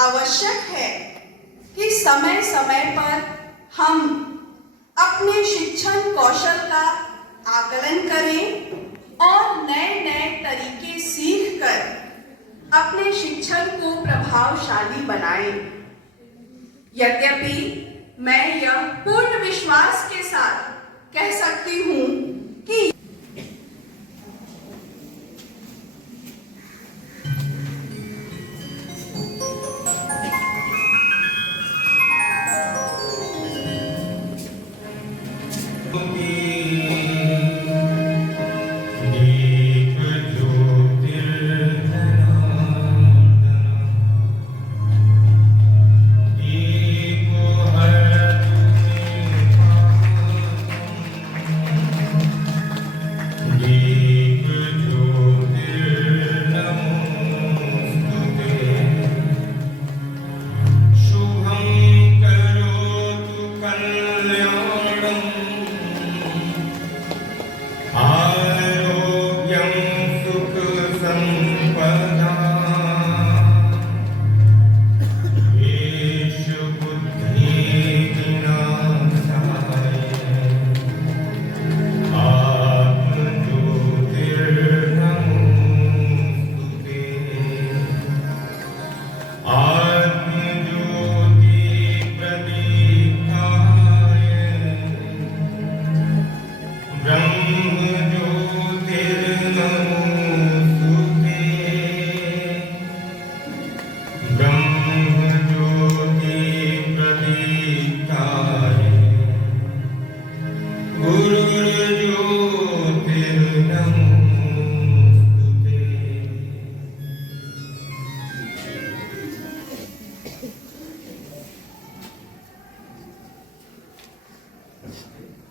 आवश्यक है कि समय समय पर हम अपने शिक्षण कौशल का आकलन करें और नए नए तरीके सीखकर अपने शिक्षण को प्रभावशाली बनाएं। यद्यपि मैं यह पूर्ण विश्वास के साथ कह सकती हूँ कि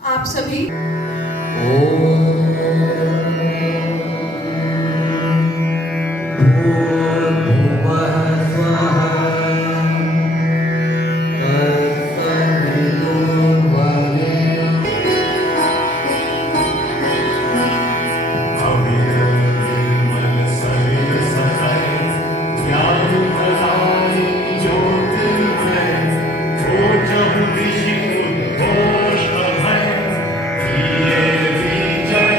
आप सभी Yeah.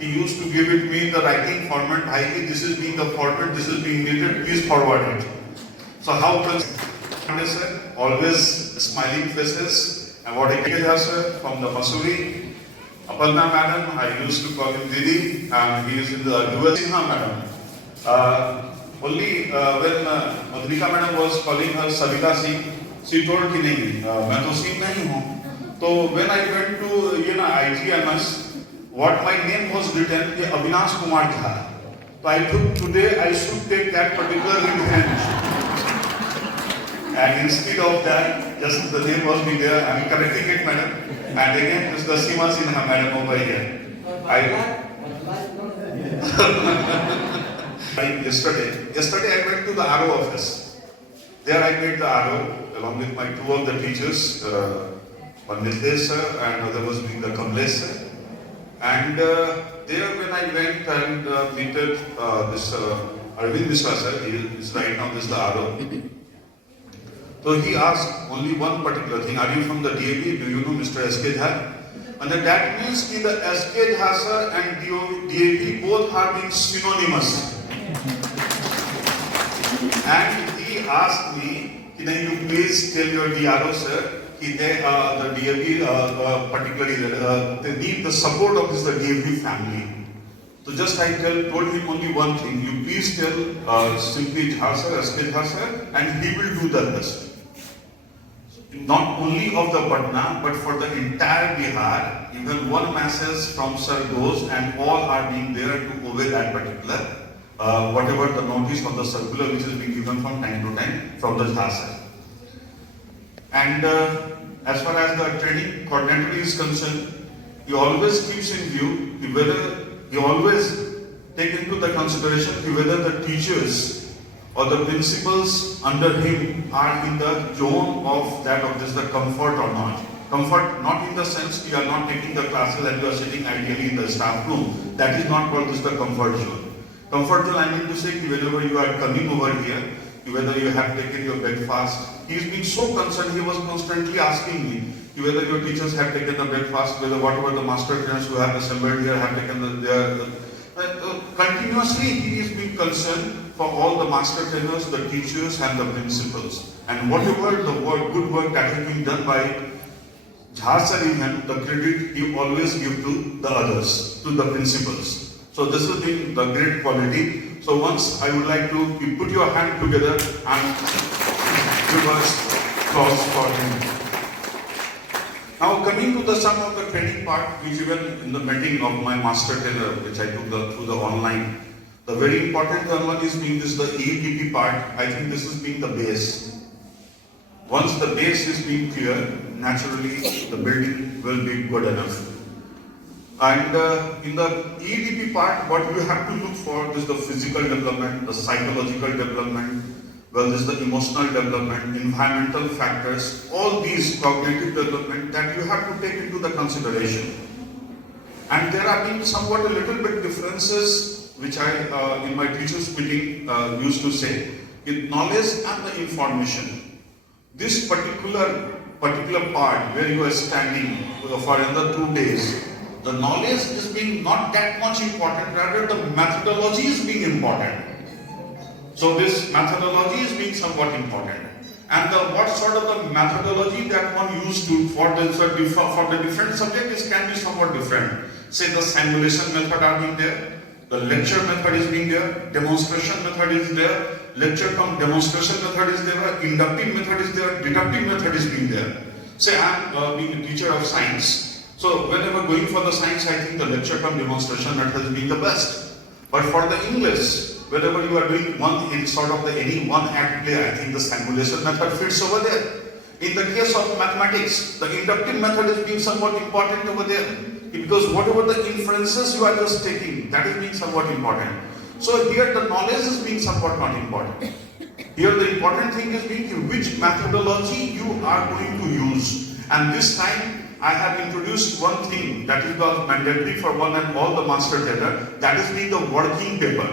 he used to give it me in the writing format. Hi, this is being the format, this is being needed, please forward it. So how does sir, always smiling faces, and what I get sir from the Masuri. Aparna madam, I used to call him Didi, and he is in the US. Sinha madam. Only when Madhurika madam was calling her Savita Singh, she told कि नहीं, मैं तो सिंह नहीं हूँ. So when I went to IGMS, what my name was written कि Avinash Kumar Jha. So I took today I should take that particular revenge. And instead of that, just the name was be there. I am correcting it, madam. And again, Mr. Seema Sinha madam over here. Yesterday I went to the RO office. There I met the RO along with my two of the teachers, one Nitesh sir and other was being the Kamlesh sir. And there when I went and met this Arvind Mishra sir, he is right now this the RO. So he asked only one particular thing, are you from the DAV? Do you know Mr. S.K. Jha? And that means that the S.K. Jha sir and DAV both are being synonymous. And he asked me, can you please tell your DRO sir, that the DAV particularly, they need the support of this the DAV family. So just I told him only one thing, you please tell simply Jha sir, S.K. Jha sir, and he will do the rest. Not only of the Patna, but for the entire Bihar, even one message from sir goes and all are being there to obey that particular, whatever the notice of the circular which is being given from time to time from the Jha sir. And as far as the training coordinator is concerned, he always keeps in view whether he always take into the consideration whether the teachers or the principals under him are in the zone of that of this the comfort or not. Comfort not in the sense you are not taking the classes and you are sitting ideally in the staff room. That is not called this the comfort zone. Comfort zone I mean to say whenever you are coming over here, whether you have taken your breakfast. He is being so concerned, he was constantly asking me whether your teachers have taken the breakfast, whether whatever the master trainers who have assembled here have taken their continuously he is being concerned for all the master trainers, the teachers and the principals. And whatever the good work that has been done by Jha sir even, the credit he always give to the others, to the principals. So this has been the great quality. So once I would like to put your hand together and give us applause for him. Now coming to some of the training part, which even in the meeting of my master trainer, which I took through the online, the very important one is being this the EDP part. I think this is being the base. Once the base is being clear, naturally the building will be good enough. And in the EDP part, what you have to look for is the physical development, the psychological development, well, this is the emotional development, environmental factors, all these cognitive development that you have to take into the consideration. And there have been somewhat a little bit differences, which I, in my teachers' meeting, used to say, in knowledge and the information. This particular part where you are standing for another 2 days, the knowledge is being not that much important, rather the methodology is being important. So this methodology is being somewhat important. And what sort of the methodology that one used to for the different subjects can be somewhat different. Say the simulation method are being there, the lecture method is being there, demonstration method is there, lecture come demonstration method is there, inductive method is there, deductive method is being there. Say I am being a teacher of science. So whenever going for the science, I think the lecture come demonstration method is being the best. But for the English, whenever you are doing any one act play, I think the simulation method fits over there. In the case of mathematics, the inductive method is being somewhat important over there. Because whatever the inferences you are just taking, that is being somewhat important. So here the knowledge is being somewhat not important. Here the important thing is being which methodology you are going to use. And this time, I have introduced one thing that is mandatory for one and all the master trainer, that is being the working paper.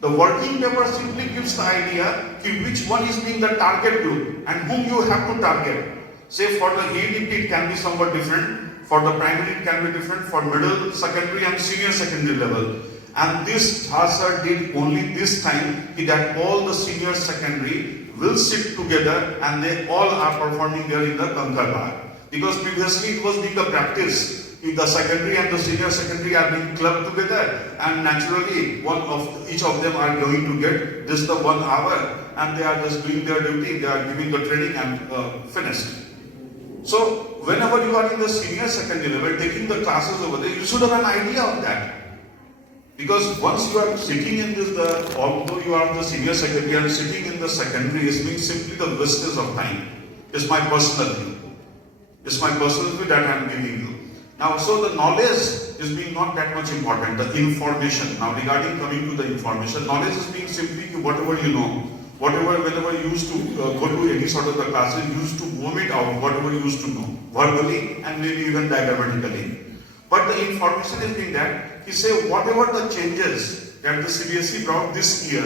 The working paper simply gives the idea which one is being the target group and whom you have to target. Say for the EDP it can be somewhat different, For the primary it can be different, for middle, secondary and senior secondary level. And this Sir did only this time that all the senior secondary will sit together and they all are performing there in the Kankar bar. Because previously it was being a practice. If the secondary and the senior secondary are being clubbed together, and naturally each of them are going to get this the 1 hour and they are just doing their duty, they are giving the training and finished. So whenever you are in the senior secondary level taking the classes over there, you should have an idea of that. Because once you are sitting in this, although you are the senior secondary and sitting in the secondary is being simply the wastage of time. It's my personal view. It's my personal view that I am giving you. Now, so the knowledge is being not that much important, the information. Now, regarding coming to the information, knowledge is being simply whatever you know, whenever you used to go to any sort of the classes, you used to vomit out whatever you used to know, verbally and maybe even diagrammatically. But the information is being that, he say whatever the changes that the CBSE brought this year,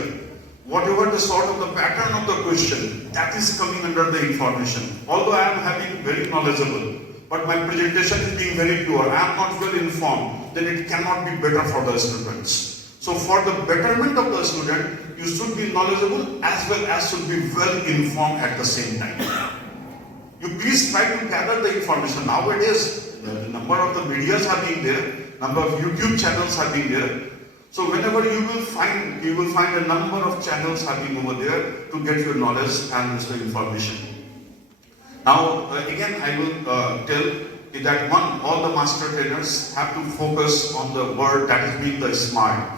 whatever the sort of the pattern of the question, that is coming under the information. Although I am having very knowledgeable, but my presentation is being very pure, I am not well informed, then it cannot be better for the students. So for the betterment of the student, you should be knowledgeable as well as should be well informed at the same time. You please try to gather the information. Nowadays, the number of the medias are being there, number of YouTube channels are being there. So whenever you will find a number of channels are being over there to get your knowledge and the information. Now, again, I will tell that all the master trainers have to focus on the word that is being the SMART.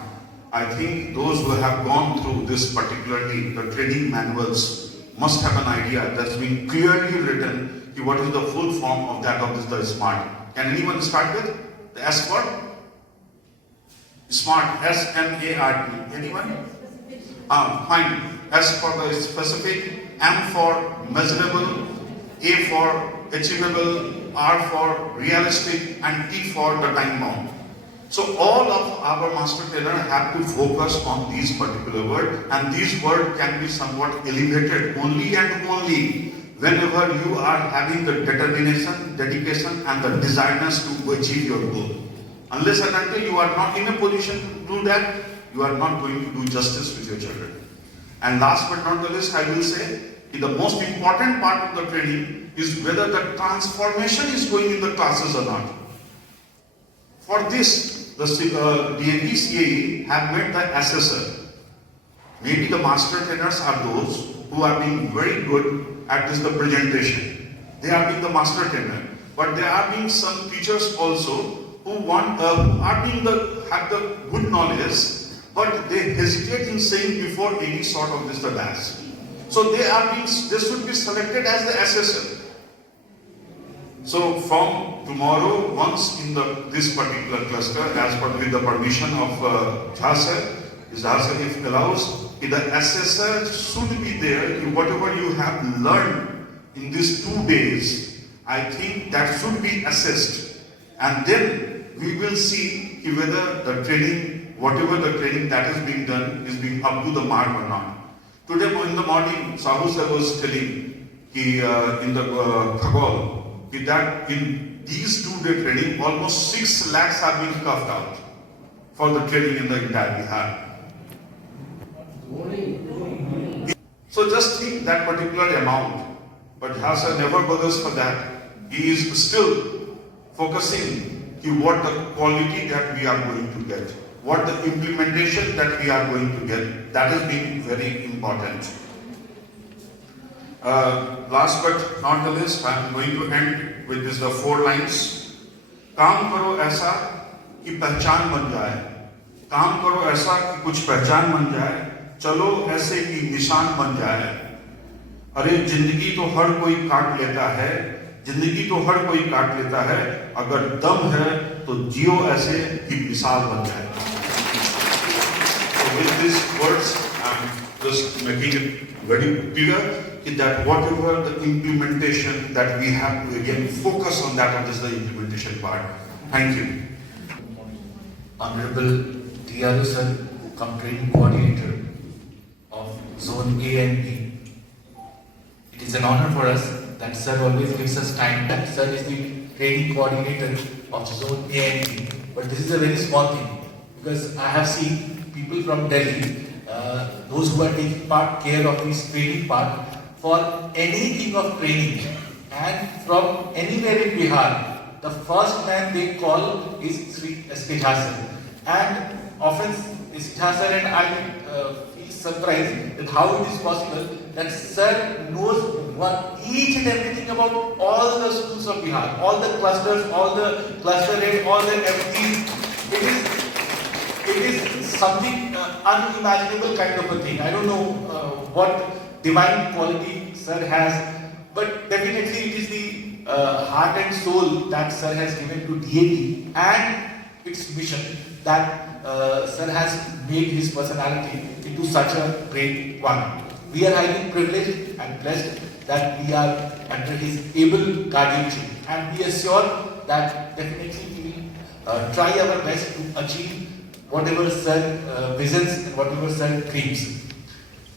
I think those who have gone through this particularly, the training manuals, must have an idea that's been clearly written what is the full form of that of the SMART. Can anyone start with the S for? SMART, S-M-A-R-T. Anyone? Fine. S for the specific, M for measurable, A for achievable, R for realistic, and T for the time bound. So all of our master trainer have to focus on these particular words, and these words can be somewhat elevated only and only whenever you are having the determination, dedication, and the desires to achieve your goal. Unless and until you are not in a position to do that, you are not going to do justice with your children. And last but not the least, I will say, the most important part of the training is whether the transformation is going in the classes or not. For this, the DAV CAE have made the assessor. Maybe the master trainers are those who are being very good at this the presentation. They are being the master trainer, but there are being some teachers also who have the good knowledge, but they hesitate in saying before any sort of this the class. So they should be selected as the assessor. So from tomorrow, once in this particular cluster, as per with the permission of Jha if allows, the assessor should be there. Whatever you have learned in these 2 days, I think that should be assessed, and then we will see whether the training, whatever the training that is being done, is being up to the mark or not. Today in the morning, Sahu sir was telling in the Khagol that in these 2-day training, almost 6 lakhs have been carved out for the training in the entire Bihar. So just think that particular amount. But Jha sir never bothers for that. He is still focusing on what the quality that we are going to get, what the implementation that we are going to get. That is being very important. Last but not the least, I am going to end with this the 4 lines. काम करो ऐसा कि पहचान बन जाए, काम करो ऐसा कि कुछ पहचान बन जाए, चलो ऐसे कि निशान बन जाए. अरे जिंदगी तो हर कोई काट लेता है, जिंदगी तो हर कोई काट लेता है, अगर दम है तो जियो ऐसे कि मिसाल बन जाए. So with these words, I am just making it very clear that whatever the implementation that we have to again focus on that of this the implementation part. Thank you. Honorable DRO sir, training coordinator of Zone A and B. It is an honor for us that sir always gives us time. That sir is being training coordinator of Zone A and B. But this is a very small thing, because I have seen people from Delhi, those who are taking care of this training part for anything of training, and from anywhere in Bihar, the first man they call is Sri S.K. Jha sir. And often S.K. Jha sir and I feel surprised that how it is possible that sir knows each and everything about all the schools of Bihar, all the clusters, all the cluster head, all the MPs. It is something unimaginable kind of a thing. I don't know what divine quality sir has, but definitely it is the heart and soul that sir has given to DAV and its mission that sir has made his personality into such a great one. We are highly privileged and blessed that we are under his able guardianship, and we are sure that definitely we will try our best to achieve whatever sir visions and whatever sir dreams.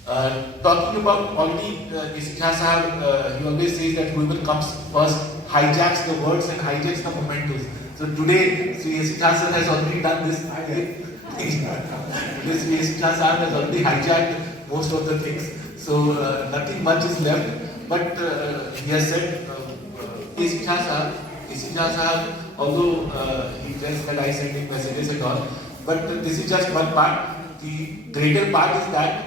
Talking about already S.K. Jha sahab, he always says that whoever comes first hijacks the words and hijacks the momentos. So today, Sri S.K. Jha sir has already done this. Today, Sri S.K. Jha sahab has already hijacked most of the things. So nothing much is left. But he has said, S.K. Jha sahab, although he tells that I send him messages and all, but this is just one part. The greater part is that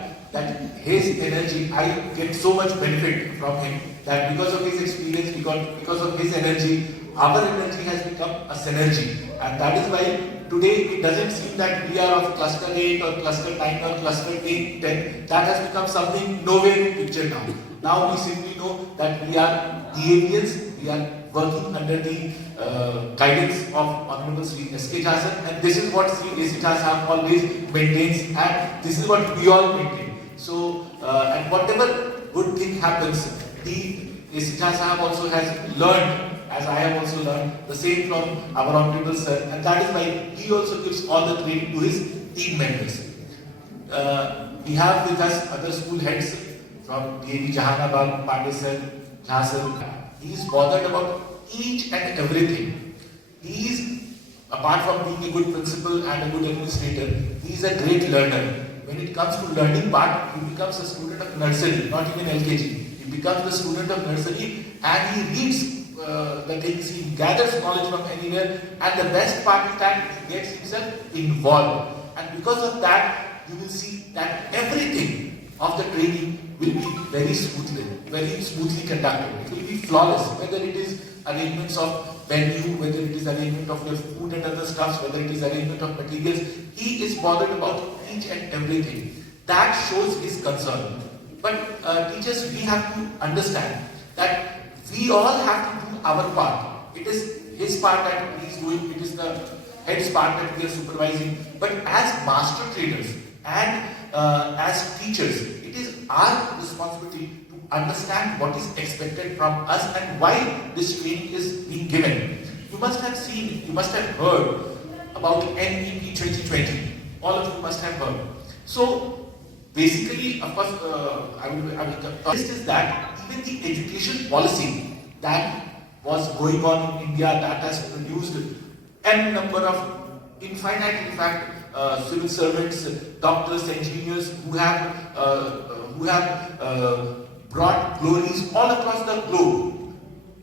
his energy, I get so much benefit from him that because of his experience, because of his energy, our energy has become a synergy. And that is why today it doesn't seem that we are of cluster 8 or cluster 9 or cluster 8, 10. That has become something nowhere in picture now. Now we simply know that we are DAVians, we are working under the guidance of Honorable Sri S.K. Jha sir, and this is what Sri S.K. Jha sahab always maintains, and this is what we all maintain. So, and whatever good thing happens, the S.K. Jha sahab also has learned, as I have also learned, the same from our Honorable sir, and that is why he also gives all the credit to his team members. We have with us other school heads from DAV Jahanabad, Pandey sir, Jha sir. He is bothered about each and everything. He is, apart from being a good principal and a good administrator, he is a great learner. When it comes to learning part, he becomes a student of nursery, not even LKG. He becomes the student of nursery and he reads the things, he gathers knowledge from anywhere, and the best part is that he gets himself involved. And because of that, you will see that everything of the training will be very smoothly conducted. It will be flawless, whether it is arrangements of venue, whether it is arrangement of your food and other stuffs, whether it is arrangement of materials. He is bothered about each and everything. That shows his concern. But teachers, we have to understand that we all have to do our part. It is his part that he is doing, it is the head's part that we are supervising. But as master trainers and as teachers, it is our responsibility to understand what is expected from us and why this training is being given. You must have seen, you must have heard about NEP 2020. All of you must have heard. So basically, of course, this is that even the education policy that was going on in India, that has produced n number of infinite, in fact, civil servants, doctors, engineers who have brought glories all across the globe.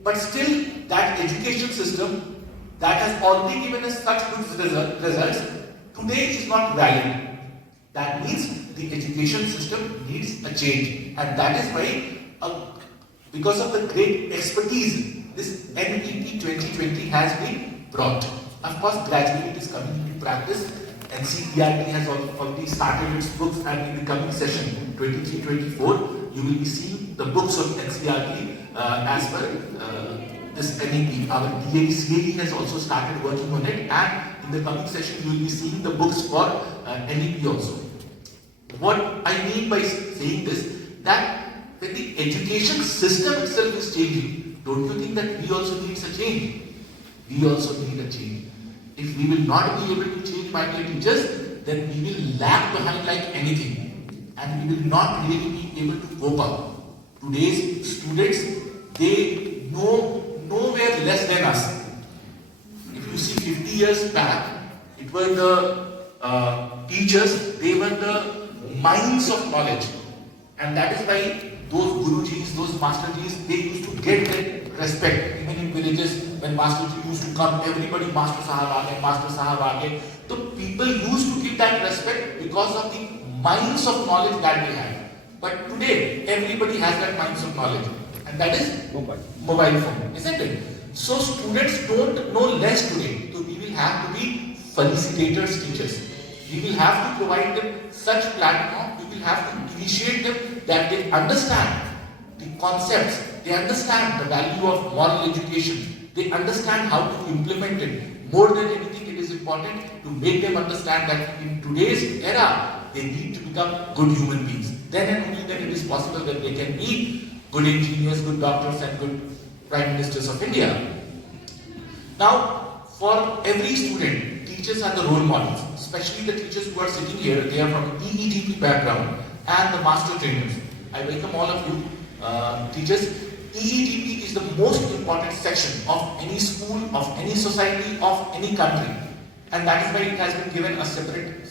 But still, that education system that has already given us such good results today is not valid. That means the education system needs a change, and that is why, because of the great expertise, this NEP 2020 has been brought. Of course, gradually it is coming into practice. NCERT has already started its books, and in the coming session 23-24, you will be seeing the books of NCERT as per this NEP. Our DAV has also started working on it, and in the coming session you will be seeing the books for NEP also. What I mean by saying this, that when the education system itself is changing, don't you think that we also need a change? We also need a change. If we will not be able to change, my dear teachers, then we will lag behind like anything, and we will not really be able to cope up. Today's students, they know nowhere less than us. years back, it were the teachers, they were the mines of knowledge. And that is why those Gurujis, those Masterjis, they used to get that respect. Even in villages, when Masterji used to come, everybody, Master Sahab aage, Master Sahab aage. So people used to give that respect because of the mines of knowledge that they had. But today, everybody has that mines of knowledge. And that is mobile phone, isn't it? So students don't know less today. So we will have to be facilitators, teachers. We will have to provide them such platform. We will have to initiate them that they understand the concepts. They understand the value of moral education. They understand how to implement it. More than anything, it is important to make them understand that in today's era, they need to become good human beings. Then and only then it is possible that they can be good engineers, good doctors, and good prime ministers of India. Now, for every student, teachers are the role models, especially the teachers who are sitting here. They are from EEGP background and the master trainers. I welcome all of you, teachers. EEGP is the most important section of any school, of any society, of any country. And that is why it has been given a separate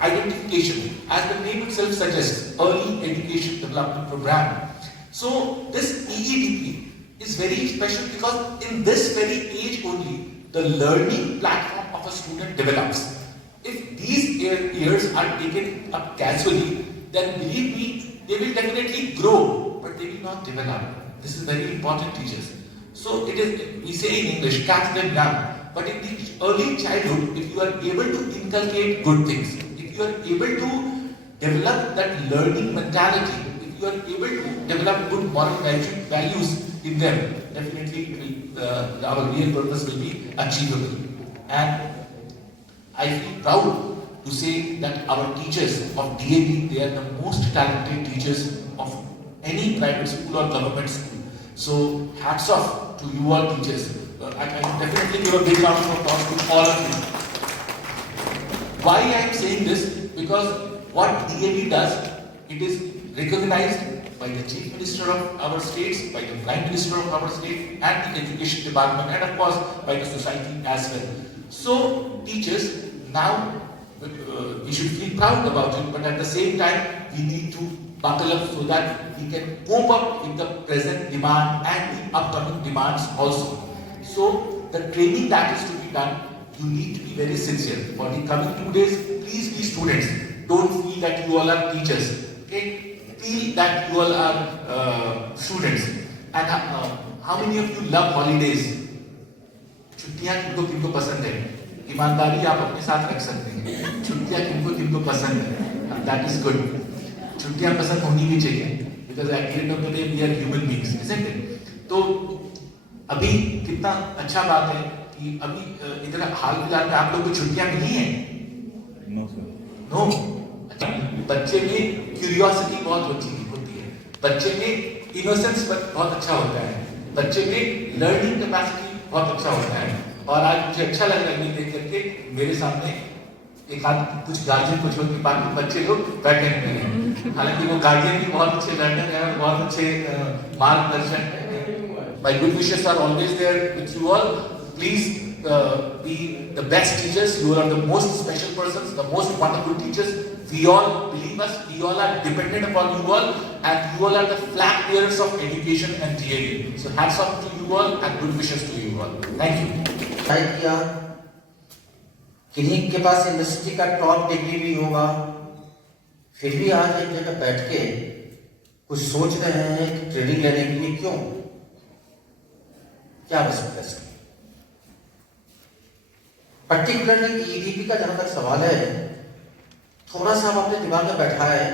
identification. As the name itself suggests, Early Education Development Program. So this EEDP is very special because in this very age only, the learning platform of a student develops. If these years are taken up casually, then believe me, they will definitely grow, but they will not develop. This is very important, teachers. So it is, we say in English, catch them young. But in the early childhood, if you are able to inculcate good things, if you are able to develop that learning mentality, if you are able to develop good moral values in them, definitely our real purpose will be achievable. And I feel proud to say that our teachers of DAV, they are the most talented teachers of any private school or government school. So hats off to you all teachers. I definitely give a big round of applause to all of you. Why I am saying this? Because what DAV does, it is recognized by the Chief Minister of our states, by the Prime Minister of our state, and the Education Department, and of course by the society as well. So teachers, now we should feel proud about it, but at the same time we need to buckle up so that we can cope up with the present demand and the upcoming demands also. So the training that is to be done, you need to be very sincere. For the coming 2 days, please be students. Don't feel that you all are teachers. Okay? Feel that you all are students. And how many of you love holidays? छुट्टियां किनको किनको पसंद है? ईमानदारी आप अपने साथ रख सकते हैं. छुट्टियां किनको किनको पसंद है? That is good. छुट्टियां पसंद होनी भी चाहिए. Because at the end of the day, we are human beings, isn't it? तो अभी कितना अच्छा बात है कि अभी इधर हाल फिलहाल में आप लोगों को छुट्टियां मिली हैं? नो. बच्चे में क्यूरियोसिटी बहुत होती है. बच्चे में इनोसेंस बहुत अच्छा होता है. बच्चे में लर्निंग कैपेसिटी बहुत अच्छा होता है. और आज मुझे अच्छा लग रहा है ये देख करके मेरे सामने एक आध कुछ गार्जियन कुछ लोग बाकी बच्चे लोग बैठे हुए हैं. हालांकि वो गार्जियन भी बहुत अच्छे लर्नर है और बहुत अच्छे मार्गदर्शन है. My good wishes are always there with you all. Please be the best teachers. You are the most special persons, the most wonderful teachers. We all, believe us, we all are dependent upon you all, and you all are the flag bearers of education and DAV. So hats off to you all and good wishes to you all. Thank you. किन्हीं के पास university का top degree भी होगा, फिर भी आज एक जगह बैठ के कुछ सोच रहे हैं कि ट्रेनिंग लेने के लिए क्यों, क्या आवश्यकता है इसकी? पर्टिकुलरली ईडीपी का जहां तक सवाल है, थोड़ा सा आप अपने दिमाग में बैठाए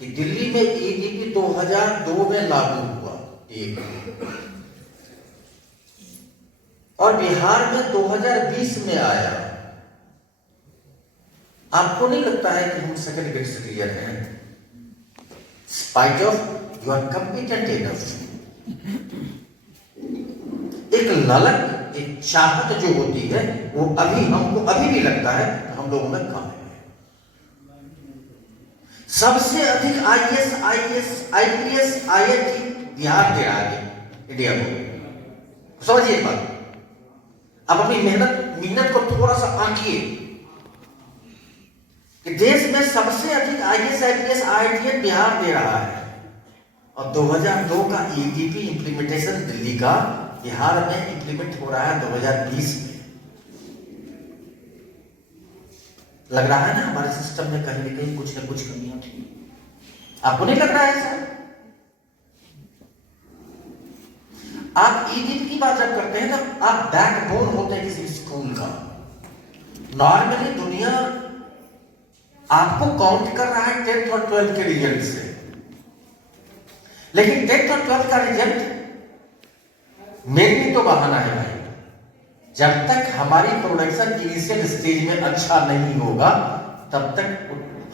कि दिल्ली में ईडीपी 2002 में लागू हुआ और बिहार में 2020 में आया. आपको नहीं लगता है कि हम सेकंड ग्रेड से क्लियर हैं? Spite of you are competent enough. एक ललक, एक चाहत जो होती है वो अभी हमको अभी भी लगता है हम लोगों में कम है. सबसे अधिक आईएएस, आईपीएस, आईआईटी बिहार दे रहा है इंडिया को. समझिए एक बात, आप अपनी मेहनत मेहनत को थोड़ा सा आंकिए कि देश में सबसे अधिक आईएएस आईपीएस आईआईटीएन बिहार दे रहा है, और 2002 का ईडीपी इंप्लीमेंटेशन दिल्ली का बिहार में इंप्लीमेंट हो रहा है 2020 में। लग रहा है ना हमारे सिस्टम में कहीं ना कहीं कुछ न कुछ कमियां थी। आपको नहीं लग रहा है सर? आप ईडीपी की बात जब करते हैं तो आप बैकबोन होते हैं किसी स्कूल का। नॉर्मली दुनिया आपको काउंट कर रहा है 10th और 12th के रिजल्ट से, लेकिन 10th और 12th का रिजल्ट मेरे लिए तो बहाना है भाई। जब तक हमारी प्रोडक्शन इनिशियल स्टेज में अच्छा नहीं होगा तब तक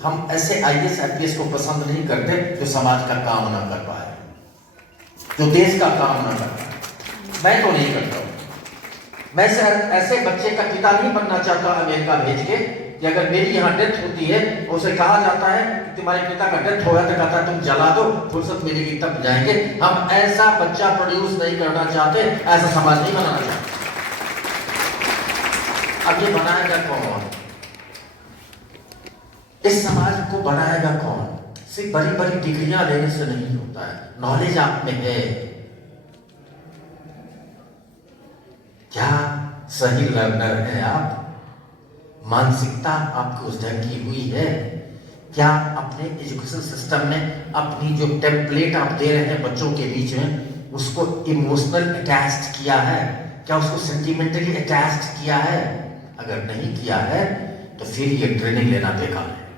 हम ऐसे आईएएस आईपीएस को पसंद नहीं करते जो समाज का काम ना कर पाए, जो देश का काम ना कर पाए। मैं तो नहीं करता हूं। मैं ऐसे बच्चे का पिता नहीं बनना चाहता अमेरिका भेज के कि अगर मेरी यहाँ डेथ होती है उसे कहा जाता है कि तुम्हारे पिता का डेथ हो गया तो कहता है तुम जला दो, फुर्सत मिलेगी तब जाएंगे। हम ऐसा बच्चा प्रोड्यूस नहीं करना चाहते, ऐसा समाज नहीं बनाना चाहते। अब ये बनाएगा कौन? इस समाज को बनाएगा कौन? सिर्फ बड़ी बड़ी डिग्रियां लेने से नहीं होता है। नॉलेज आप में है क्या? सही लर्नर है आप? मानसिकता आपकी उस ढंग की हुई है क्या? अपने एजुकेशन सिस्टम में अपनी जो टेम्पलेट आप दे रहे हैं बच्चों के बीच में उसको इमोशनल अटैच्ड किया है क्या? उसको सेंटिमेंटली अटैच्ड किया है? अगर नहीं किया है तो फिर ये ट्रेनिंग लेना बेकार है।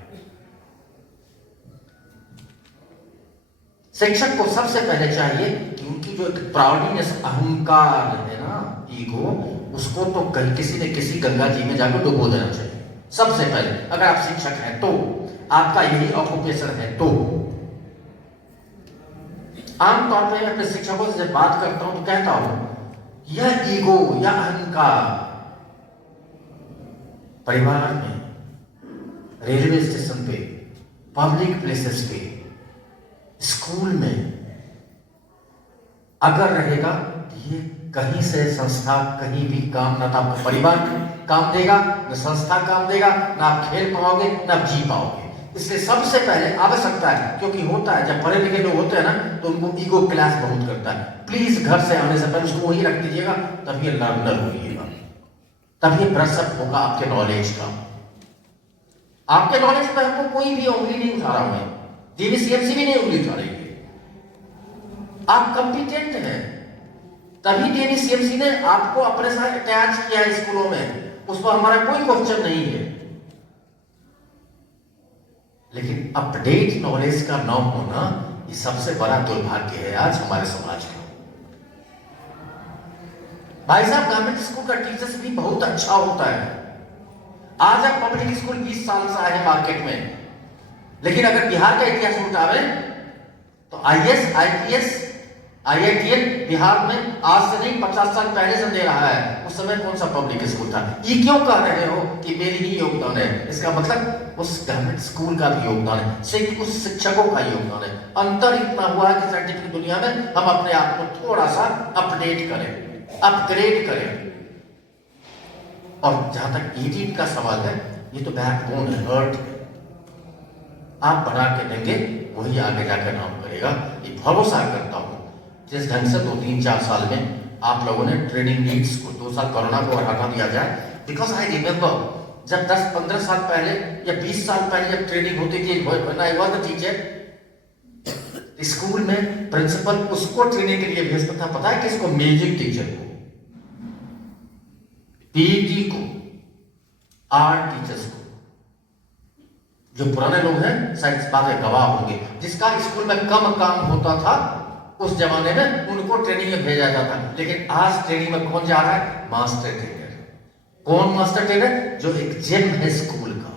शिक्षक को सबसे पहले चाहिए कि उनकी जो प्राउडनेस, अहंकार है ना, ईगो, उसको तो कहीं किसी न किसी गंगा जी में जाकर डुबो देना चाहिए सबसे पहले। अगर आप शिक्षक हैं तो, आपका यही ऑक्यूपेशन है तो। आमतौर पर मैं अपने शिक्षकों से जब बात करता हूं तो कहता हूं यह ईगो या अहंकार परिवार में, रेलवे स्टेशन पे, पब्लिक प्लेसेस पे, स्कूल में अगर रहेगा तो ये कहीं से संस्था कहीं भी काम ना तो आपको परिवार काम देगा, ना संस्था काम देगा, ना आप खेल पाओगे, ना आप जी पाओगे। इसलिए सबसे पहले आवश्यकता है, क्योंकि होता है जब पढ़े लिखे लोग होते हैं ना तो उनको ईगो क्लास बहुत करता है। प्लीज घर से आने से पहले उसको वही रख दीजिएगा, तब ये लर्नर होइएगा, तब ये ब्रशअप होगा आपके नॉलेज का। आपके नॉलेज पर हमको कोई भी उंगली नहीं उठा रहा है, डीवीसीएमसी भी नहीं उंगली उठा रही है। आप कंपिटेंट हैं तभी डीवीसीएमसी ने आपको अपने साथ अटैच किया है स्कूलों में, उस पर हमारा कोई क्वेश्चन नहीं है। लेकिन अपडेट नॉलेज का न होना ये सबसे बड़ा दुर्भाग्य है आज हमारे समाज का। भाई साहब, गवर्नमेंट स्कूल का टीचर्स भी बहुत अच्छा होता है। आज आप पब्लिक स्कूल 20 साल से आए हैं मार्केट में, लेकिन अगर बिहार का इतिहास उठावे तो आईएएस आईपीएस आईआईटीएन बिहार में आज से नहीं 50 साल पहले से दे रहा है। उस समय कौन सा पब्लिक स्कूल था? ये क्यों कह रहे हो कि मेरी ही योगदान है? इसका मतलब उस गवर्नमेंट स्कूल का भी योगदान है, सिर्फ उस शिक्षकों का योगदान है। अंतर इतना हुआ है कि साइंटिफिक दुनिया में हम अपने आप को थोड़ा सा अपडेट करें, अपग्रेड करें। और जहां तक ईडीपी का सवाल है, ये तो बैकबोन है, अर्थ है। आप बना के देंगे वही आगे जाकर नाम करेगा, ये भरोसा करता हूं। जिस ढंग से 2-3-4 साल में आप लोगों ने ट्रेनिंग नीड्स को 2 साल कोरोना को हटा दिया जाए, बिकॉज आई रिमेंबर जब 10-15 साल पहले या 20 साल पहले जब ट्रेनिंग होती थी टीचर, स्कूल में प्रिंसिपल उसको ट्रेनिंग के लिए भेजता था, पता है किसको? म्यूजिक टीचर को, पीटी को, आर्ट टीचर्स को। जो पुराने लोग हैं शायद इस बात के गवाह होंगे, जिसका स्कूल में कम काम होता था उस जमाने में उनको ट्रेनिंग में भेजा जाता। लेकिन आज ट्रेनिंग में कौन जा रहा है? Master trainer. कौन मास्टर ट्रेनर? जो एक जेम है स्कूल का।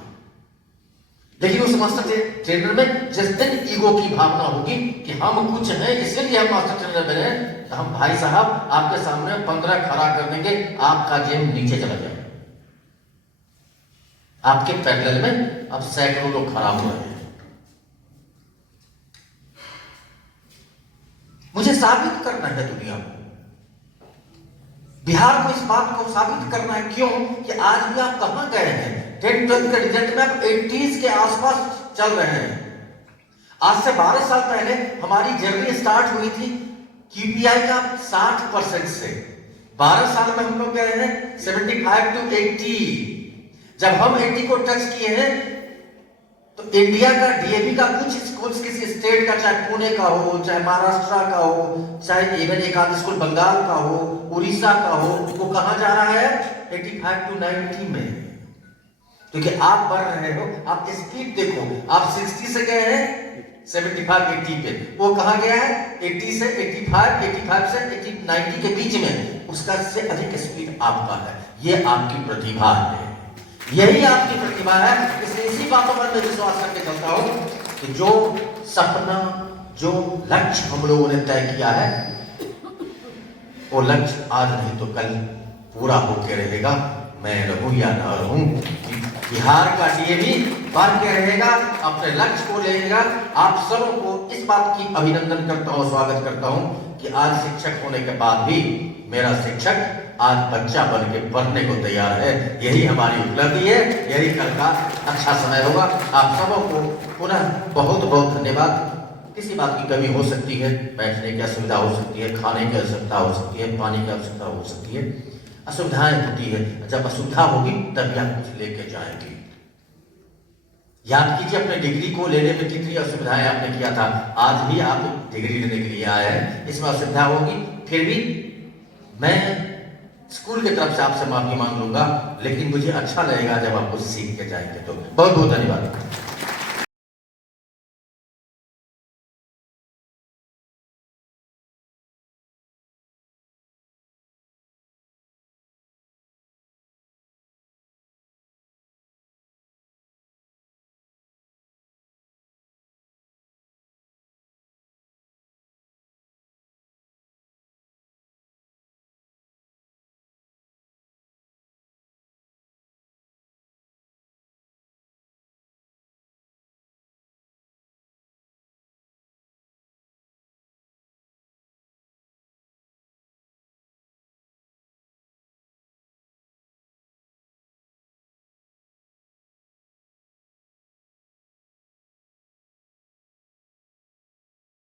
लेकिन उस मास्टर ट्रेनर में जिस दिन ईगो की भावना होगी कि हम कुछ हैं इसलिए हम मास्टर ट्रेनर बने, तो हम भाई साहब आपके सामने 15 खड़ा कर देंगे, आपका जेम नीचे चला जाए। आपके पैरेलल में अब सैकड़ों लोग खड़ा हो रहे हैं। मुझे साबित करना है दुनिया को, बिहार को इस बात को साबित करना है, क्यों कि आज भी आप कहां गए हैं, 10th-12th के रिजल्ट में आप 80s के आसपास चल रहे हैं। आज से 12 साल पहले हमारी जर्नी स्टार्ट हुई थी QPI का 60% से। 12 साल में हम लोग गए हैं 75 to 80। जब हम 80 को टच किए हैं तो इंडिया का DAV का कुछ स्कूल्स किसी स्टेट का, चाहे पुणे का हो, चाहे महाराष्ट्र का हो, चाहे इवन एक आध स्कूल बंगाल का हो, उड़ीसा का हो, वो कहां जा रहा है 85 to 90 में। क्योंकि आप बढ़ रहे हो, आप स्पीड देखो, आप 60 से गए हैं 75-80 पे, वो कहां गया है 80 से 85, 85 से 80, 90 के बीच में, उसका से अधिक स्पीड आपका है। ये आपकी प्रतिभा है, यही आपकी प्रतिभा है। इसलिए इसी बातों पर मैं विश्वास करके चलता हूं कि जो सपना, जो लक्ष्य हम लोगों ने तय किया है, वो लक्ष्य आज नहीं तो कल पूरा होकर रहेगा। मैं रहूं या ना रहूं, बिहार का DAV बन के रहेगा, अपने लक्ष्य को लेगा। आप सबको इस बात की अभिनंदन करता हूं, स्वागत करता हूं कि आज शिक्षक होने के बाद भी मेरा शिक्षक आज बच्चा बन के पढ़ने को तैयार है। यही हमारी उपलब्धि है, यही कल का अच्छा समय होगा। आप सबको पुनः बहुत बहुत धन्यवाद। किसी बात की कमी हो सकती है, बैठने की असुविधा हो सकती है, खाने की आवश्यकता हो सकती है, पानी की आवश्यकता हो सकती है, असुविधाएं होती है। जब असुविधा होगी तभी आप कुछ लेके जाएंगे। याद कीजिए अपने डिग्री को लेने में कितनी असुविधाएं आपने किया था। आज भी आप डिग्री लेने के लिए आए हैं, इसमें असुविधा होगी, फिर भी मैं स्कूल की तरफ से आपसे माफी मांग लूंगा, लेकिन मुझे अच्छा लगेगा जब आप कुछ सीख के जाएंगे। तो बहुत बहुत धन्यवाद।